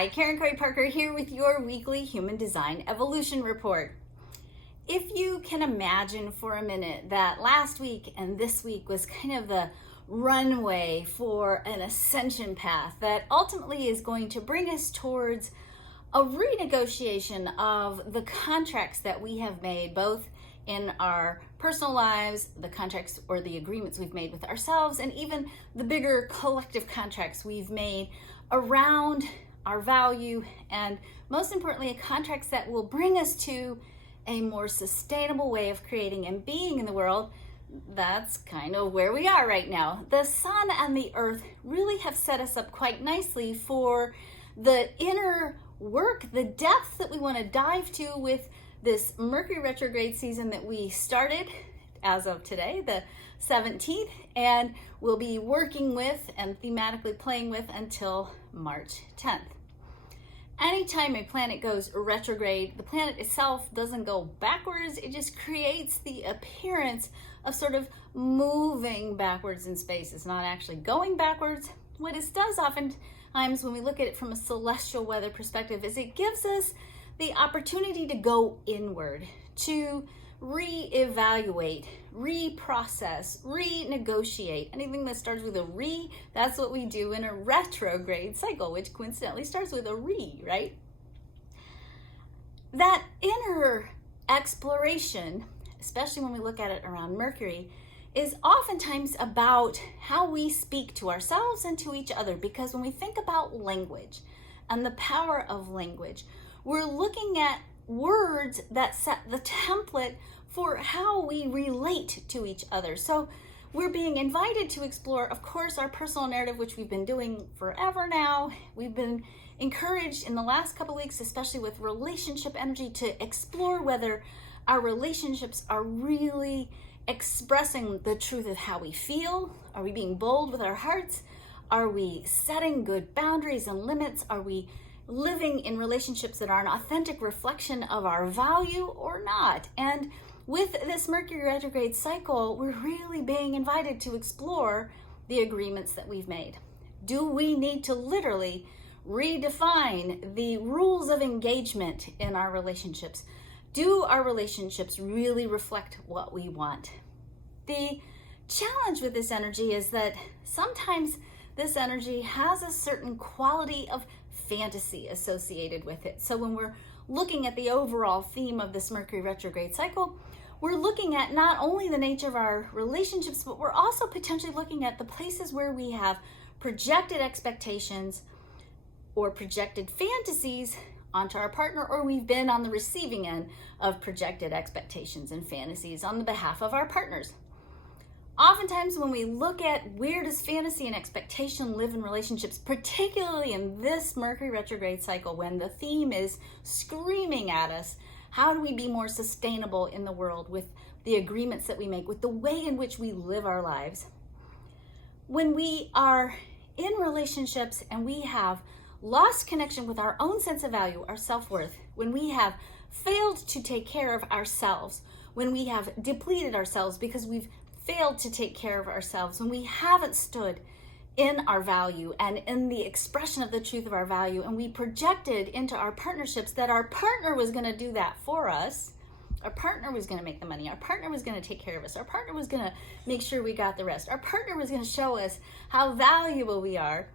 Hi, Karen Curry Parker here with your weekly Human Design Evolution Report. If you can imagine for a minute that last week and this week was kind of the runway for an ascension path that ultimately is going to bring us towards a renegotiation of the contracts that we have made, both in our personal lives, the contracts or the agreements we've made with ourselves, and even the bigger collective contracts we've made around our value, and most importantly, contracts that will bring us to a more sustainable way of creating and being in the world. That's kind of where we are right now. The sun and the earth really have set us up quite nicely for the inner work, the depth that we want to dive to with this Mercury retrograde season that we started as of today, the 17th, and we'll be working with and thematically playing with until March 10th. Anytime a planet goes retrograde, the planet itself doesn't go backwards, it just creates the appearance of sort of moving backwards in space. It's not actually going backwards. What it does oftentimes when we look at it from a celestial weather perspective is it gives us the opportunity to go inward, to reevaluate, reprocess, renegotiate. Anything that starts with a that's what we do in a retrograde cycle, which coincidentally starts with a right? That inner exploration, especially when we look at it around Mercury, is oftentimes about how we speak to ourselves and to each other. Because when we think about language and the power of language, we're looking at words that set the template for how we relate to each other. So we're being invited to explore, of course, our personal narrative, which we've been doing forever now. We've been encouraged in the last couple of weeks, especially with relationship energy, to explore whether our relationships are really expressing the truth of how we feel. Are we being bold with our hearts? Are we setting good boundaries and limits? Are we living in relationships that are an authentic reflection of our value or not? And with this Mercury retrograde cycle, we're really being invited to explore the agreements that we've made. Do we need to literally redefine the rules of engagement in our relationships? Do our relationships really reflect what we want? The challenge with this energy is that sometimes this energy has a certain quality of fantasy associated with it. So when we're looking at the overall theme of this Mercury retrograde cycle, we're looking at not only the nature of our relationships, but we're also potentially looking at the places where we have projected expectations or projected fantasies onto our partner, or we've been on the receiving end of projected expectations and fantasies on the behalf of our partners. Oftentimes when we look at where does fantasy and expectation live in relationships, particularly in this Mercury retrograde cycle, when the theme is screaming at us, how do we be more sustainable in the world with the agreements that we make, with the way in which we live our lives? When we are in relationships and we have lost connection with our own sense of value, our self-worth, when we have failed to take care of ourselves, when we have depleted ourselves because we've failed to take care of ourselves, when we haven't stood in our value and in the expression of the truth of our value, and we projected into our partnerships that our partner was going to do that for us, our partner was going to make the money, our partner was going to take care of us, our partner was going to make sure we got the rest, our partner was going to show us how valuable we are.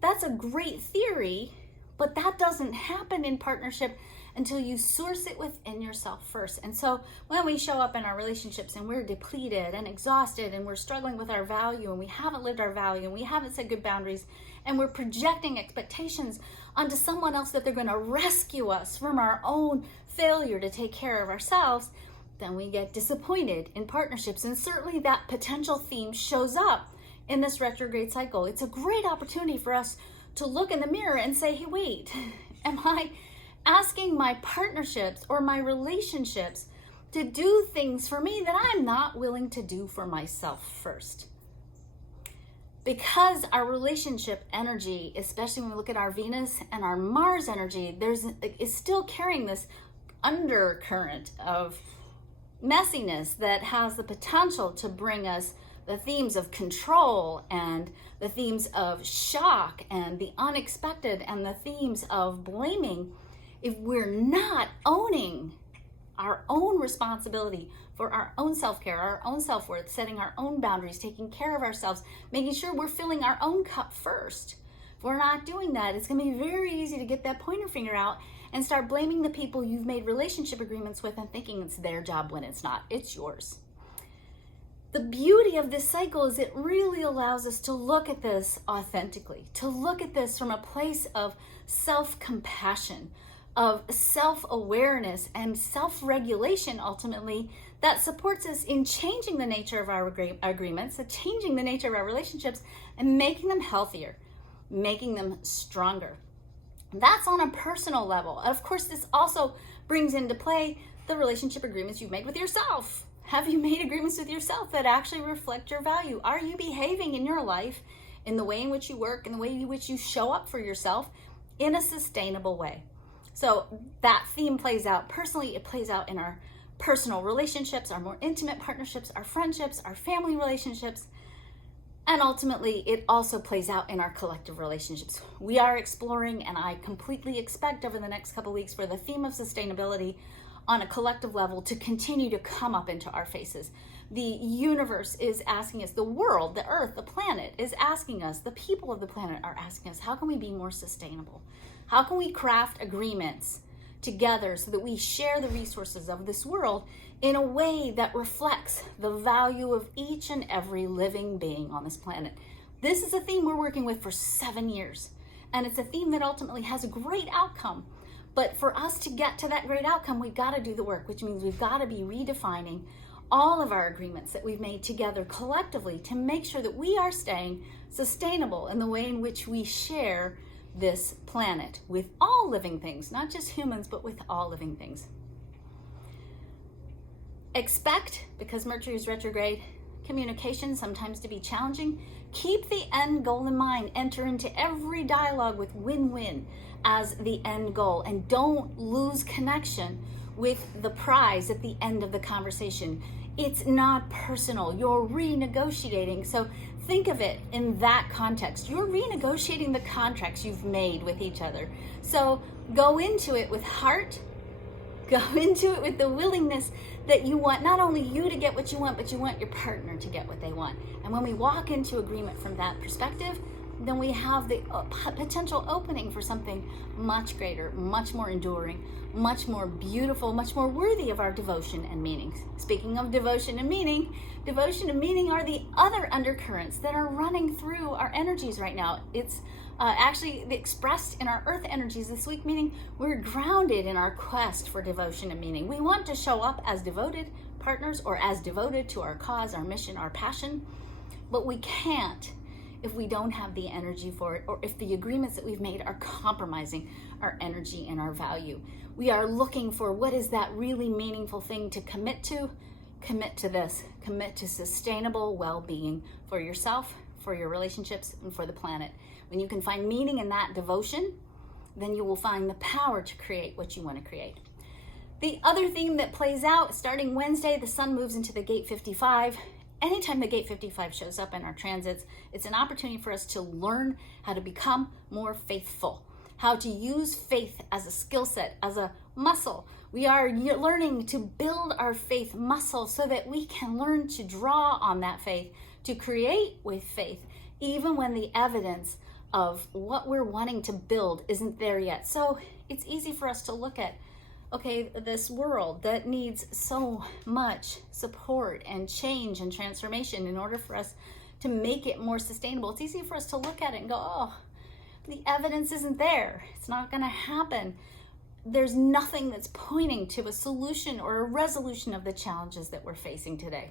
That's a great theory, but that doesn't happen in partnership until you source it within yourself first. And so when we show up in our relationships and we're depleted and exhausted and we're struggling with our value and we haven't lived our value and we haven't set good boundaries and we're projecting expectations onto someone else that they're going to rescue us from our own failure to take care of ourselves, then we get disappointed in partnerships. And certainly that potential theme shows up in this retrograde cycle. It's a great opportunity for us to look in the mirror and say, hey, wait, am I asking my partnerships or my relationships to do things for me that I'm not willing to do for myself first? Because our relationship energy, especially when we look at our Venus and our Mars energy, is still carrying this undercurrent of messiness that has the potential to bring us the themes of control and the themes of shock and the unexpected and the themes of blaming, if we're not owning our own responsibility for our own self-care, our own self-worth, setting our own boundaries, taking care of ourselves, making sure we're filling our own cup first. If we're not doing that, it's going to be very easy to get that pointer finger out and start blaming the people you've made relationship agreements with and thinking it's their job when it's not. It's yours. The beauty of this cycle is it really allows us to look at this authentically, to look at this from a place of self-compassion, of self-awareness and self-regulation ultimately, that supports us in changing the nature of our agreements, changing the nature of our relationships, and making them healthier, making them stronger. That's on a personal level. Of course, this also brings into play the relationship agreements you've made with yourself. Have you made agreements with yourself that actually reflect your value? Are you behaving in your life, in the way in which you work, in the way in which you show up for yourself, in a sustainable way? So that theme plays out personally. It plays out in our personal relationships, our more intimate partnerships, our friendships, our family relationships, and ultimately it also plays out in our collective relationships. We are exploring, and I completely expect over the next couple weeks for the theme of sustainability on a collective level to continue to come up into our faces. The universe is asking us, the world, the earth, the planet is asking us, the people of the planet are asking us, how can we be more sustainable? How can we craft agreements together so that we share the resources of this world in a way that reflects the value of each and every living being on this planet? This is a theme we're working with for 7 years, and it's a theme that ultimately has a great outcome. But for us to get to that great outcome, we've got to do the work, which means we've got to be redefining all of our agreements that we've made together collectively to make sure that we are staying sustainable in the way in which we share this planet with all living things, not just humans, but with all living things. Expect, because Mercury is retrograde, communication sometimes to be challenging. Keep the end goal in mind. Enter into every dialogue with win-win as the end goal, and don't lose connection with the prize at the end of the conversation. It's not personal. You're renegotiating. So think of it in that context. You're renegotiating the contracts you've made with each other. So go into it with heart. Go into it with the willingness that you want not only you to get what you want, but you want your partner to get what they want. And when we walk into agreement from that perspective, then we have the potential opening for something much greater, much more enduring, much more beautiful, much more worthy of our devotion and meaning. Speaking of devotion and meaning are the other undercurrents that are running through our energies right now. It's actually expressed in our earth energies this week, meaning we're grounded in our quest for devotion and meaning. We want to show up as devoted partners or as devoted to our cause, our mission, our passion, but we can't if we don't have the energy for it, or if the agreements that we've made are compromising our energy and our value. We are looking for what is that really meaningful thing to commit to. Commit to this. Commit to sustainable well-being for yourself, for your relationships, and for the planet. When you can find meaning in that devotion, then you will find the power to create what you want to create. The other theme that plays out, starting Wednesday, the sun moves into the gate 55. Anytime the gate 55 shows up in our transits, it's an opportunity for us to learn how to become more faithful, how to use faith as a skill set, as a muscle. We are learning to build our faith muscle so that we can learn to draw on that faith, to create with faith, even when the evidence of what we're wanting to build isn't there yet. So it's easy for us to look at, okay, this world that needs so much support and change and transformation in order for us to make it more sustainable. It's easy for us to look at it and go, oh, the evidence isn't there. It's not going to happen. There's nothing that's pointing to a solution or a resolution of the challenges that we're facing today.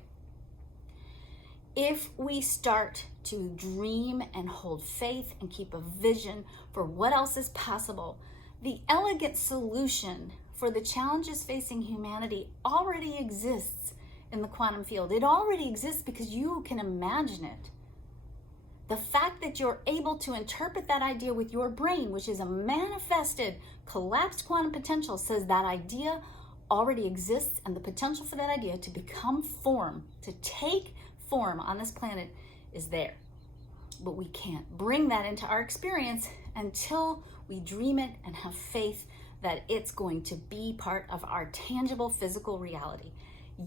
If we start to dream and hold faith and keep a vision for what else is possible, the elegant solution for the challenges facing humanity already exists in the quantum field. It already exists because you can imagine it. The fact that you're able to interpret that idea with your brain, which is a manifested, collapsed quantum potential, says that idea already exists, and the potential for that idea to become form, to take form on this planet is there. But we can't bring that into our experience until we dream it and have faith that it's going to be part of our tangible physical reality.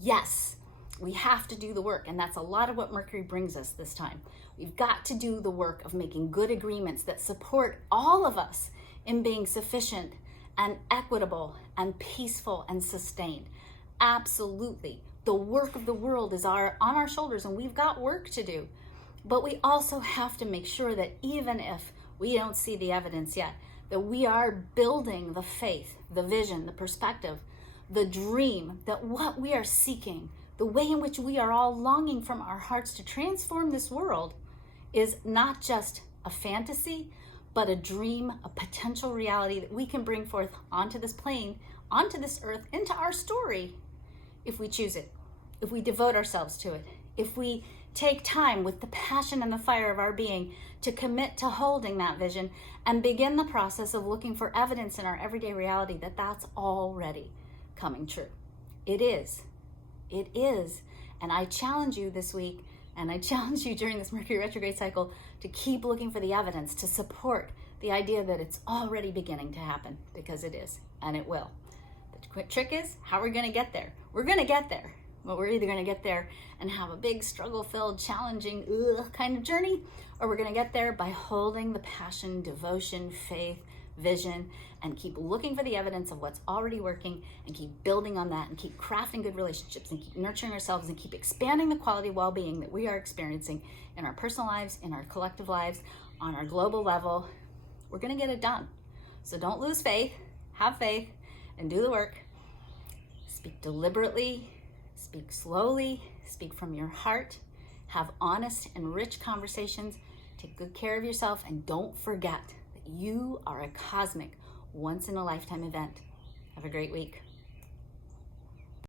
Yes, we have to do the work, and that's a lot of what Mercury brings us this time. We've got to do the work of making good agreements that support all of us in being sufficient and equitable and peaceful and sustained. Absolutely. The work of the world is on our shoulders, and we've got work to do. But we also have to make sure that even if we don't see the evidence yet, that we are building the faith, the vision, the perspective, the dream, that what we are seeking, the way in which we are all longing from our hearts to transform this world, is not just a fantasy, but a dream, a potential reality that we can bring forth onto this plane, onto this earth, into our story, if we choose it, if we devote ourselves to it, if we take time with the passion and the fire of our being to commit to holding that vision and begin the process of looking for evidence in our everyday reality that that's already coming true. It is. It is. And I challenge you this week, and I challenge you during this Mercury retrograde cycle, to keep looking for the evidence to support the idea that it's already beginning to happen, because it is, and it will. The quick trick is, how are we going to get there? We're going to get there. But we're either going to get there and have a big struggle-filled, challenging kind of journey, or we're going to get there by holding the passion, devotion, faith, vision, and keep looking for the evidence of what's already working, and keep building on that, and keep crafting good relationships, and keep nurturing ourselves, and keep expanding the quality of well-being that we are experiencing in our personal lives, in our collective lives, on our global level. We're going to get it done. So don't lose faith, have faith, and do the work. Speak deliberately. Speak slowly, speak from your heart, have honest and rich conversations, take good care of yourself, and don't forget that you are a cosmic, once-in-a-lifetime event. Have a great week.